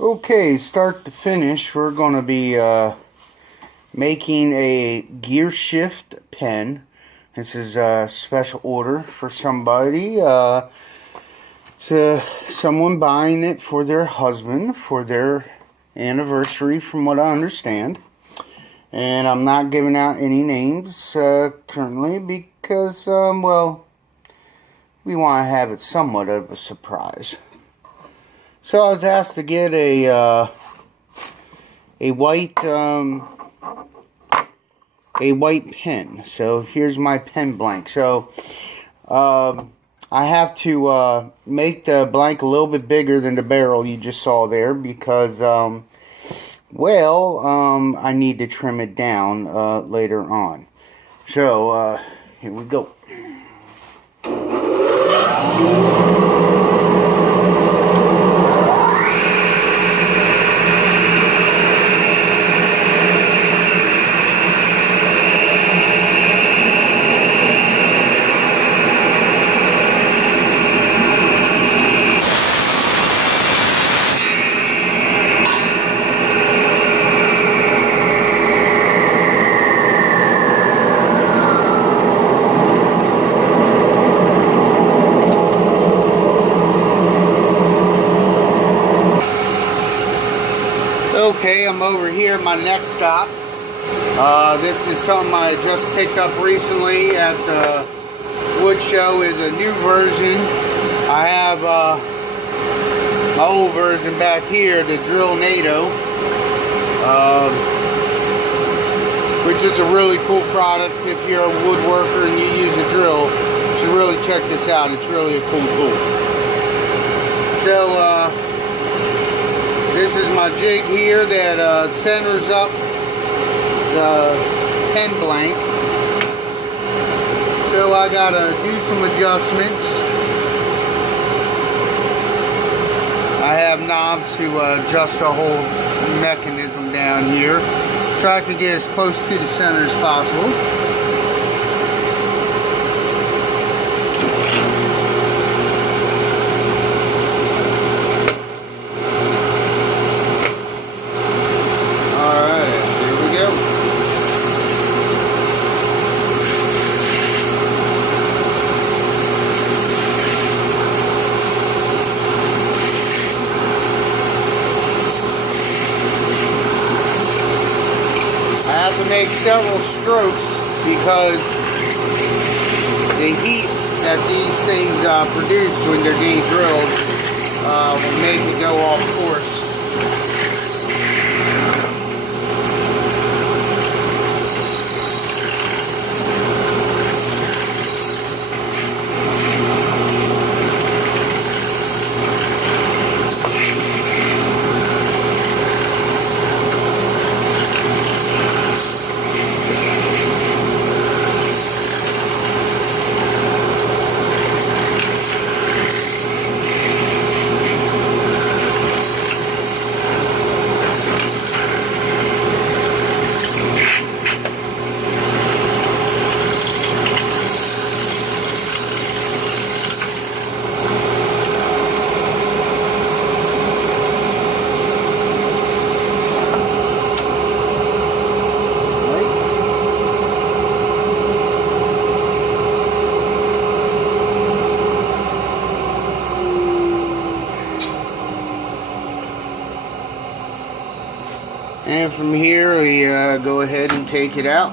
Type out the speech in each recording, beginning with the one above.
Okay, start to finish, we're going to be making a Gearshift pen. This is a special order for somebody. It's someone buying it for their husband for their anniversary, from what I understand. And I'm not giving out any names currently because, well, we want to have it somewhat of a surprise. So I was asked to get a white pen. So here's my pen blank. So I have to make the blank a little bit bigger than the barrel you just saw there because I need to trim it down later on. So here we go. Okay, I'm over here at my next stop. This is something I just picked up recently at the wood show. Is a new version. I have my old version back here, the drillNATO, which is a really cool product. If you're a woodworker and you use a drill, you should really check this out. It's really a cool tool. So, this is my jig here that centers up the pen blank. So I gotta do some adjustments. I have knobs to adjust the whole mechanism down here so I can get as close to the center as possible. I have to make several strokes because the heat that these things produce when they're being drilled will make it go off course. And from here, we go ahead and take it out.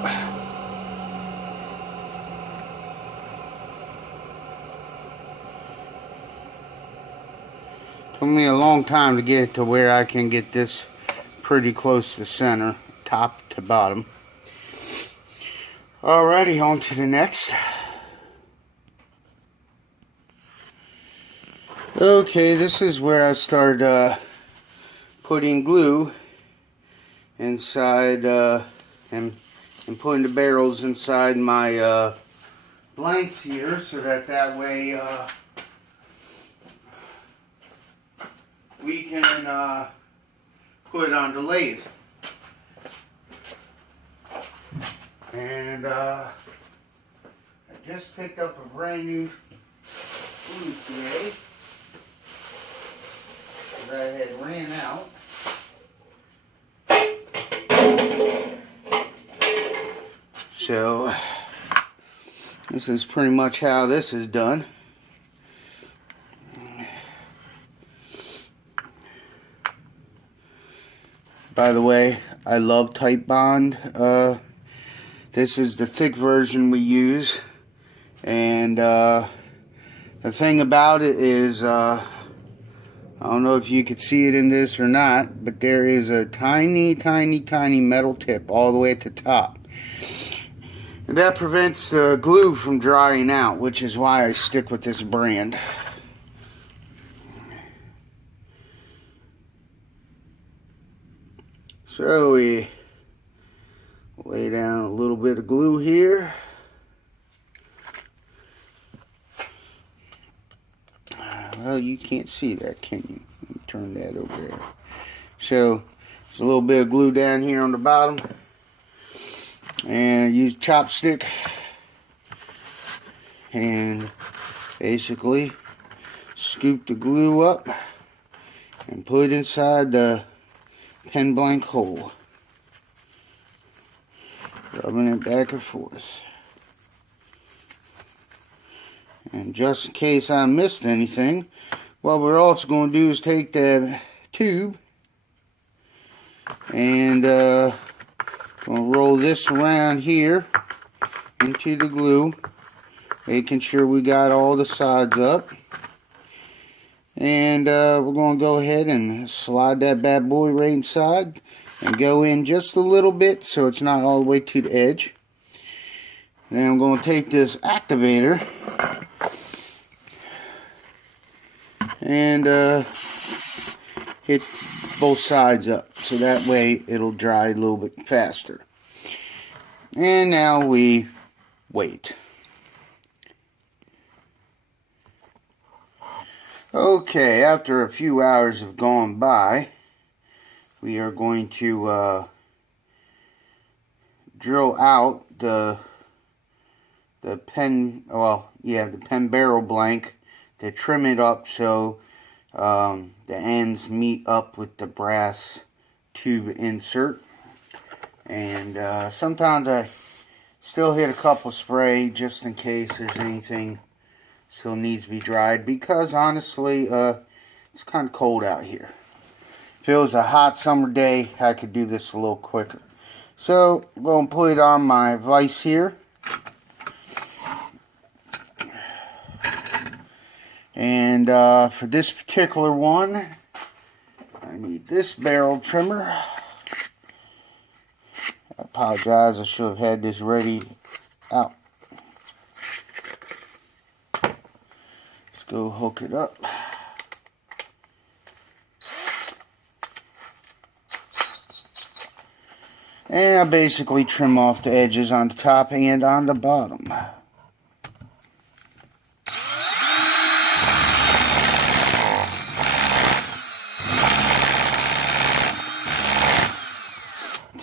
Took me a long time to get to where I can get this pretty close to center, top to bottom. Alrighty, on to the next. Okay, this is where I start putting glue inside and putting the barrels inside my blanks here, so that way we can put it on the lathe. And I just picked up a brand new glue today. I had ran out. So this is pretty much how this is done. By the way, I love Type Bond. This is the thick version we use, and the thing about it is, I don't know if you could see it in this or not, but there is a tiny metal tip all the way at the top. And that prevents the glue from drying out, which is why I stick with this brand. So we lay down a little bit of glue here. Well, you can't see that, can you? Let me turn that over there. So there's a little bit of glue down here on the bottom. And use a chopstick and basically scoop the glue up and put it inside the pen blank hole, rubbing it back and forth. And just in case I missed anything, what we're also going to do is take that tube and going to roll this around here into the glue, making sure we got all the sides up. And we're going to go ahead and slide that bad boy right inside and go in just a little bit so it's not all the way to the edge. Then I'm going to take this activator and hit both sides up so that way it'll dry a little bit faster. And now we wait. Okay, after a few hours have gone by, we are going to drill out the pen, the pen barrel blank to trim it up so the ends meet up with the brass tube insert. And sometimes I still hit a couple spray just in case there's anything still needs to be dried, because honestly it's kind of cold out here. If it was a hot summer day, I could do this a little quicker. So I'm going to put it on my vise here. And for this particular one, I need this barrel trimmer. I apologize, I should have had this ready out. Let's go hook it up. And I basically trim off the edges on the top and on the bottom.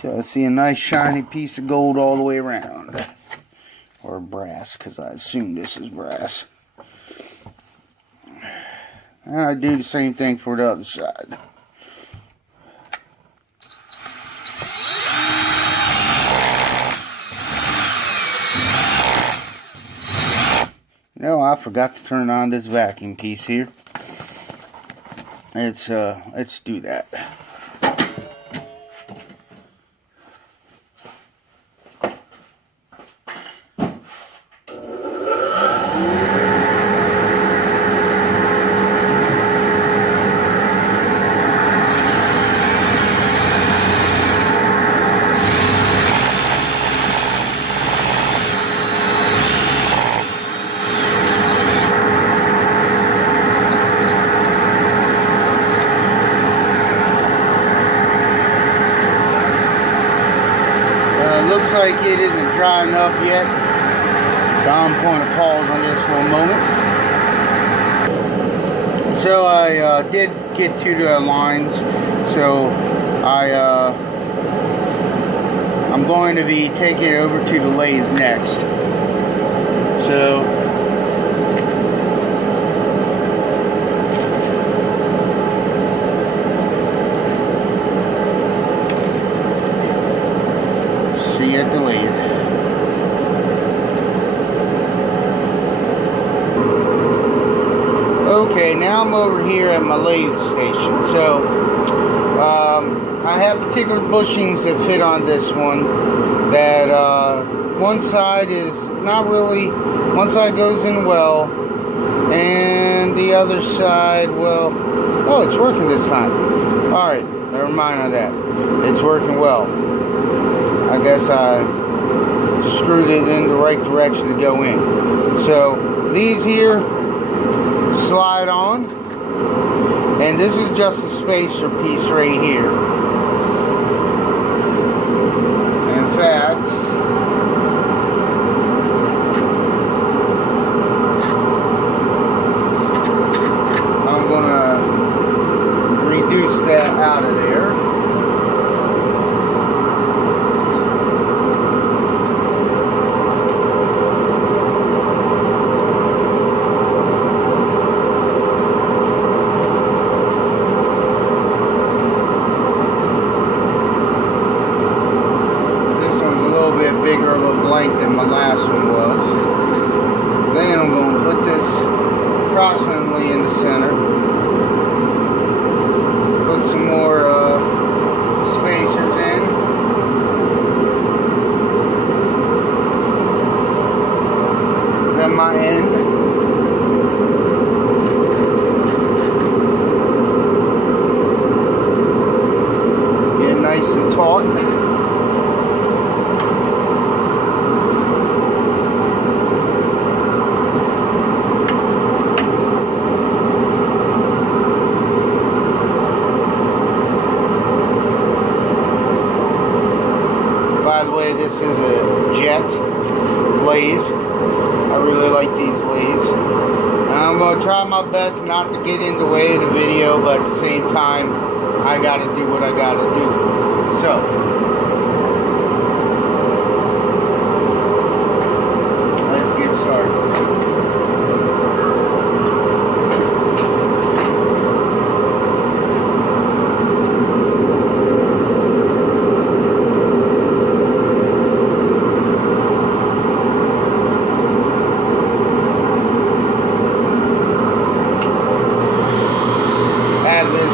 So I see a nice shiny piece of gold all the way around. Or brass, because I assume this is brass. And I do the same thing for the other side. No, I forgot to turn on this vacuum piece here. Let's do that. Looks like it isn't dry enough yet. So I'm going to pause on this for a moment. So I did get to the lines. So I'm going to be taking it over to the lathe next. So at the lathe. Okay, now I'm over here at my lathe station. So, I have particular bushings that fit on this one. That one side is not really, one side goes in well, and the other side, well, oh, it's working this time. Alright, never mind on that. It's working well. I guess I screwed it in the right direction to go in. So, these here slide on, and this is just a spacer piece right here. In fact, I'm gonna reduce that out of there. Bigger of a blank than my last one was. Then I'm going to put this approximately in the center. Put some more spacers in. Then my end. Get nice and taut. By the way, this is a jet lathe. I really like these lathes. I'm going to try my best not to get in the way of the video, but at the same time, I got to do what I got to do. So, let's get started.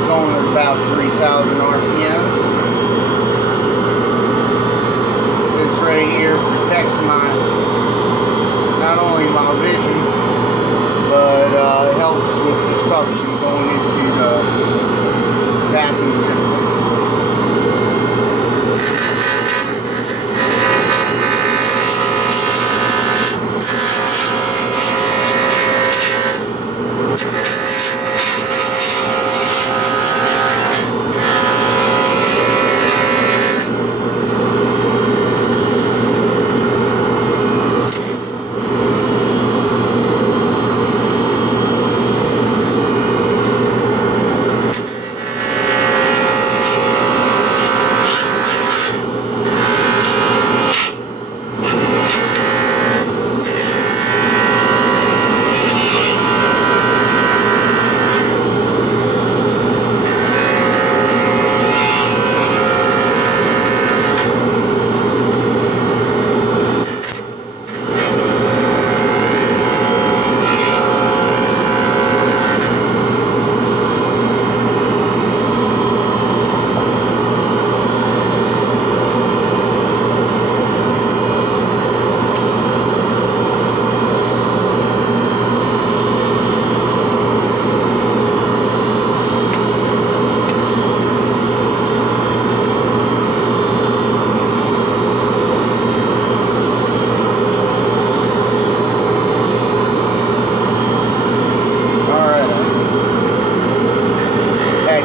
Going at about 3,000 RPMs. This right here protects not only my vision, but it helps with the suction going into the vacuum system.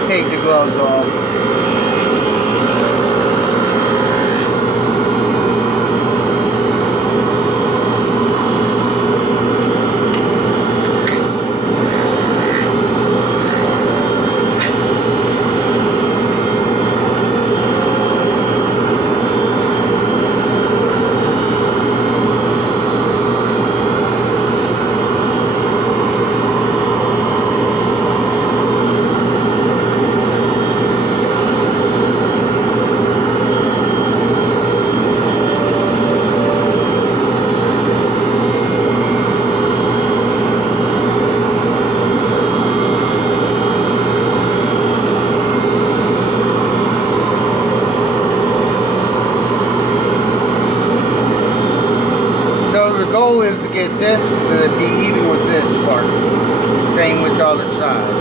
Take the gloves off. get this to be even with this part. Same with the other side.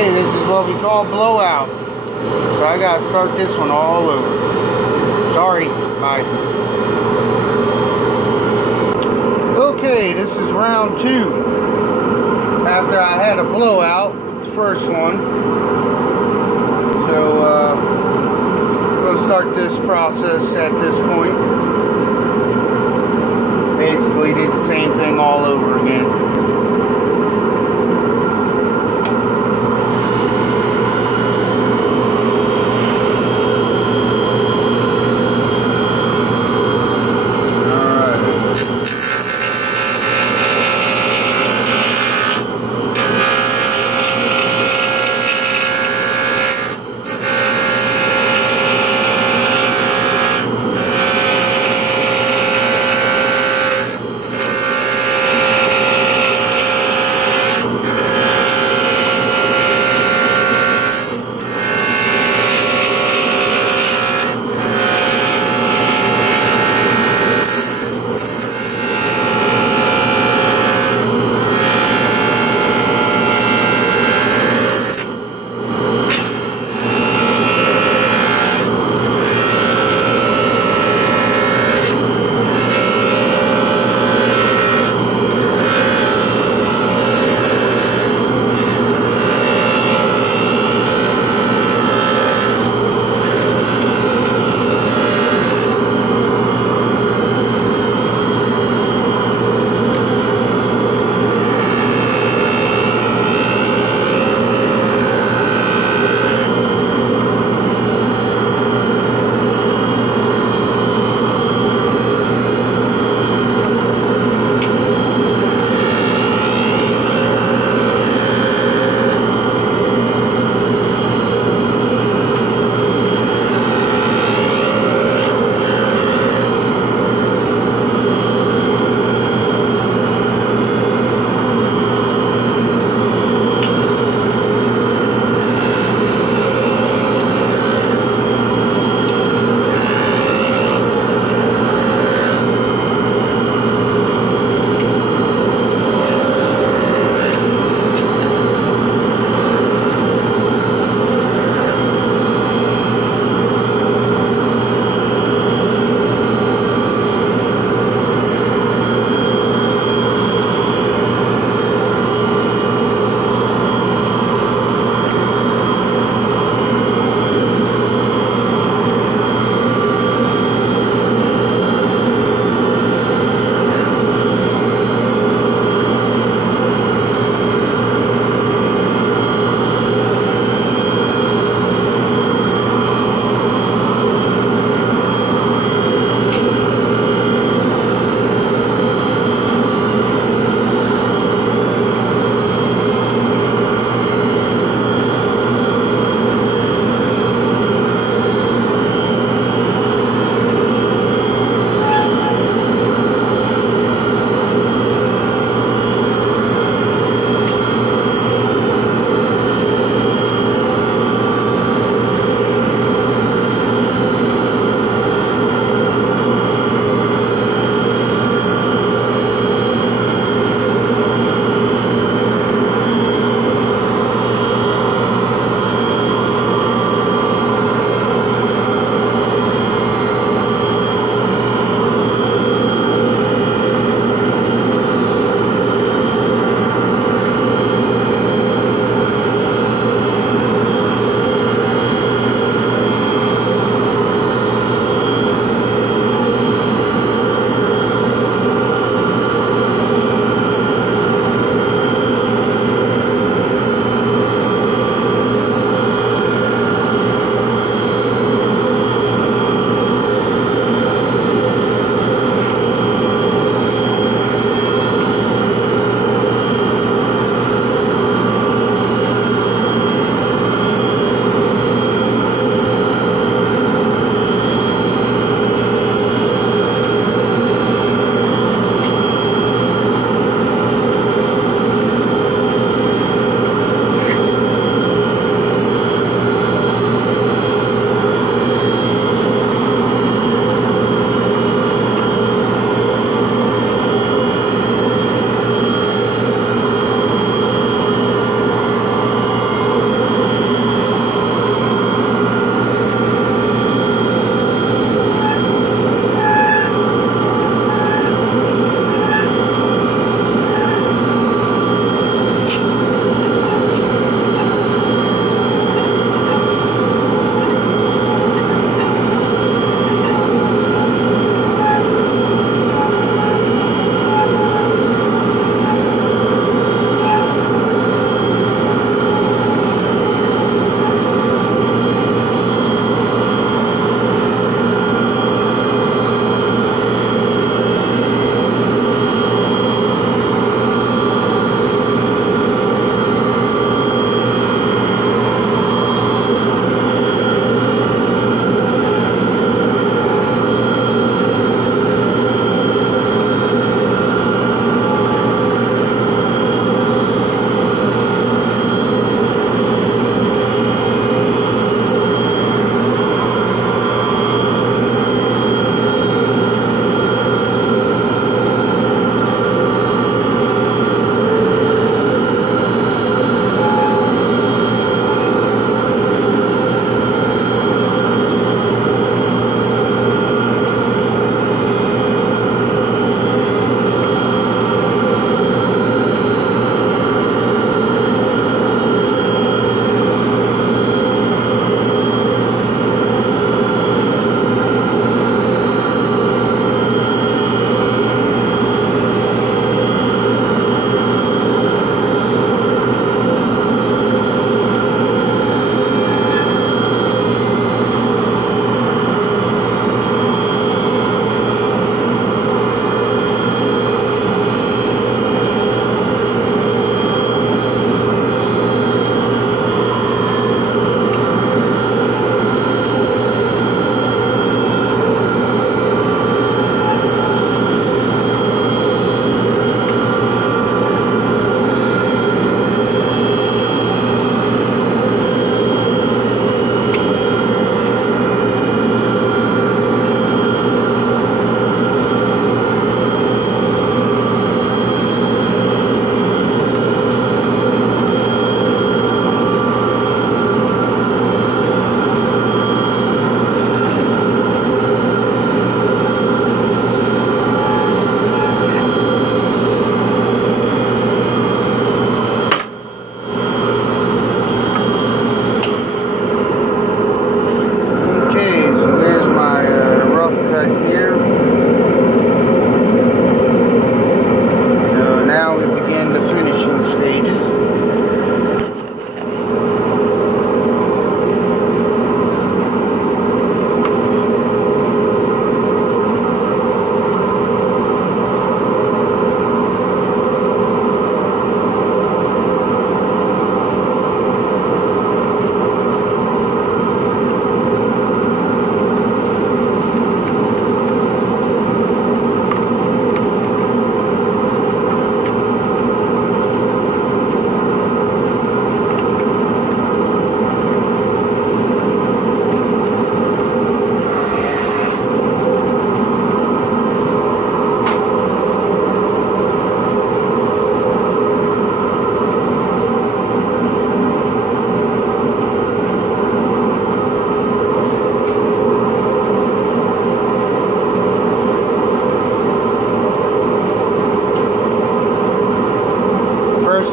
This is what we call blowout. So I gotta start this one all over. Sorry, bye. Okay, this is round 2. After I had a blowout, the first one. So we'll start this process at this point. Basically did the same thing all over again.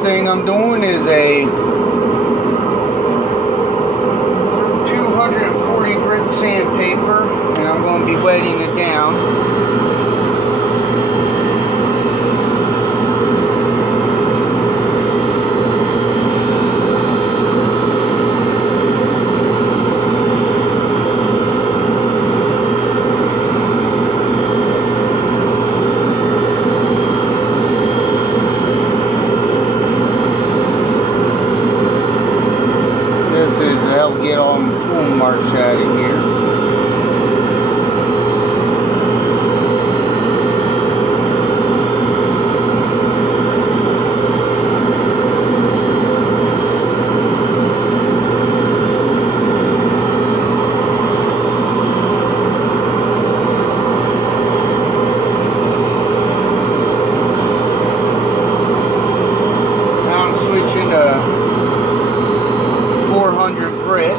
thing I'm doing is a 240 grit sandpaper, and I'm going to be wetting it down. Help get all the tool marks out of here. Now I'm switching to 400 grit.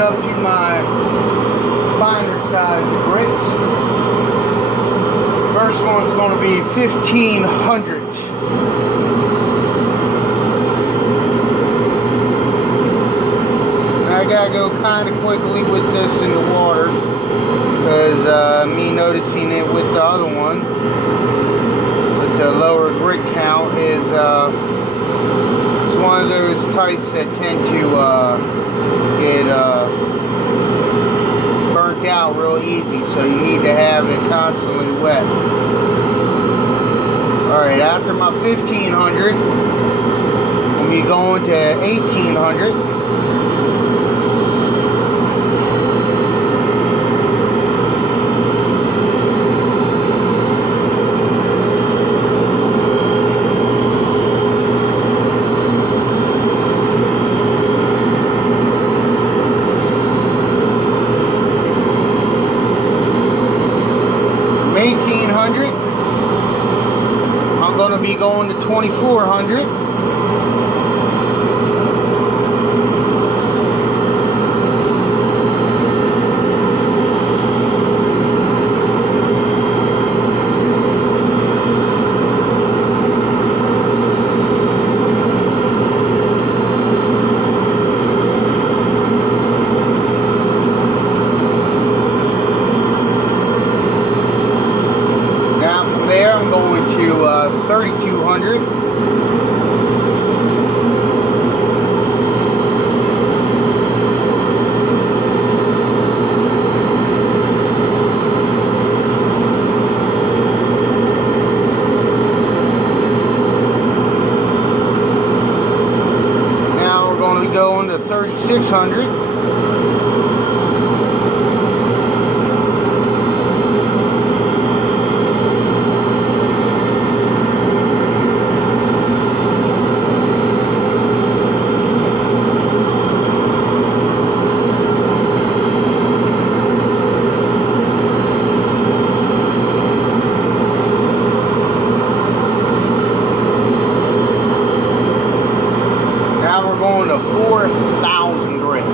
Up to my finer size grits. First one's going to be 1500. I gotta go kind of quickly with this in the water because me noticing it with the other one with the lower grit count is it's one of those types that tend to get burnt out real easy, so you need to have it constantly wet. Alright, after my 1500, we'll be going to 1800. I'm going to be going to 2400. I'm going to 3200. Now we're going to be going to 3600. Now we're going to 4,000 grit.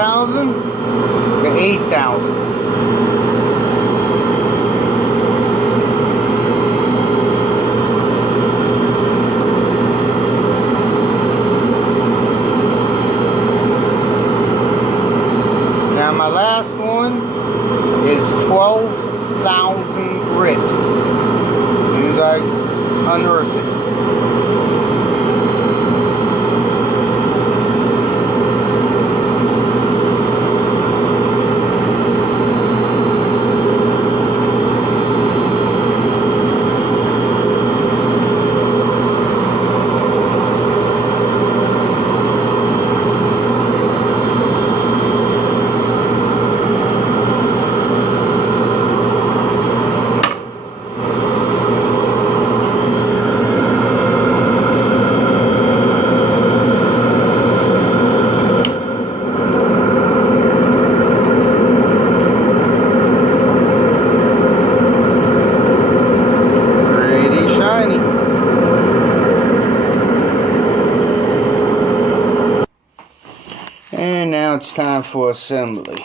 6,000 to 8,000. Now my last one is 12,000 grit. You guys unearth it. And now it's time for assembly.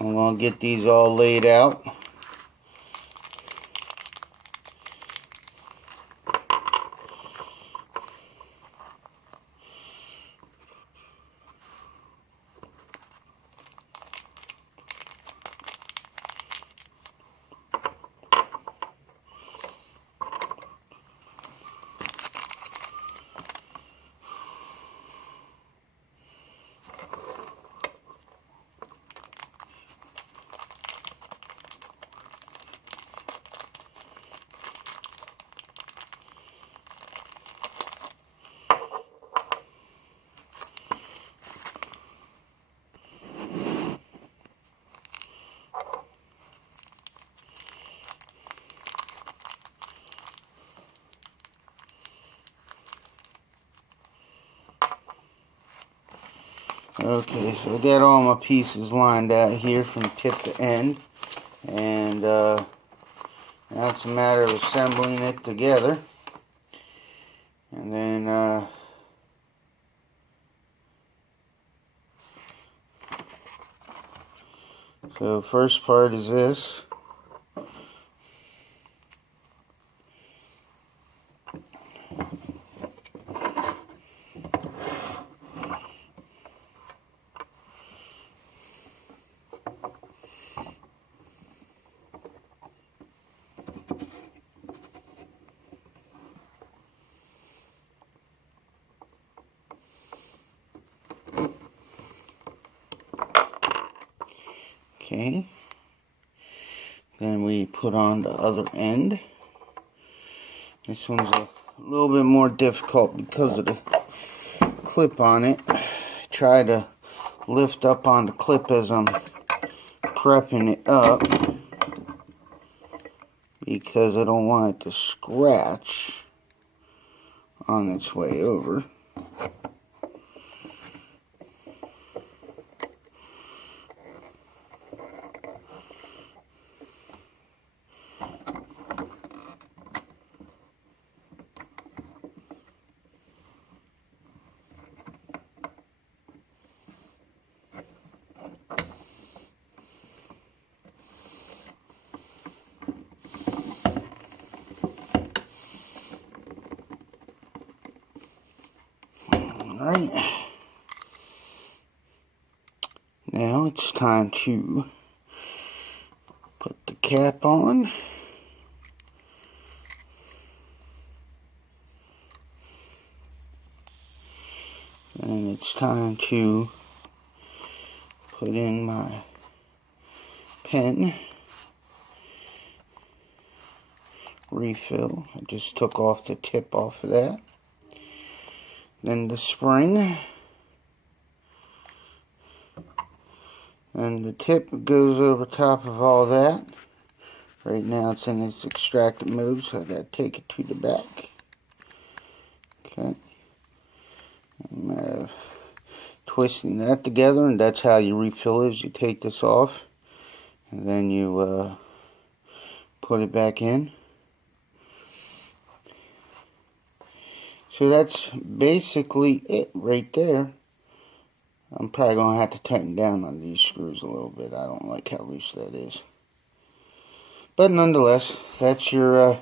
I'm going to get these all laid out. Okay, so I got all my pieces lined out here from tip to end, and now it's a matter of assembling it together. And then so first part is this. Okay, then we put on the other end. This one's a little bit more difficult because of the clip on it. I try to lift up on the clip as I'm prepping it up because I don't want it to scratch on its way over. Alright, now it's time to put the cap on. And it's time to put in my pen refill. I just took off the tip off of that. Then the spring, and the tip goes over top of all that. Right now it's in its extracted mode, so I gotta take it to the back. Okay, I'm twisting that together, and that's how you refill it. Is you take this off And then you put it back in. So that's basically it right there. I'm probably going to have to tighten down on these screws a little bit. I don't like how loose that is. But nonetheless, that's your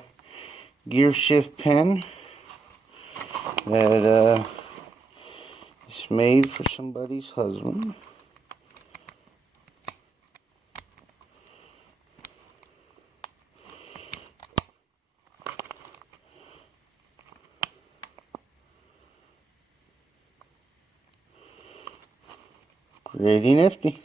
Gearshift pen that is made for somebody's husband. Pretty nifty.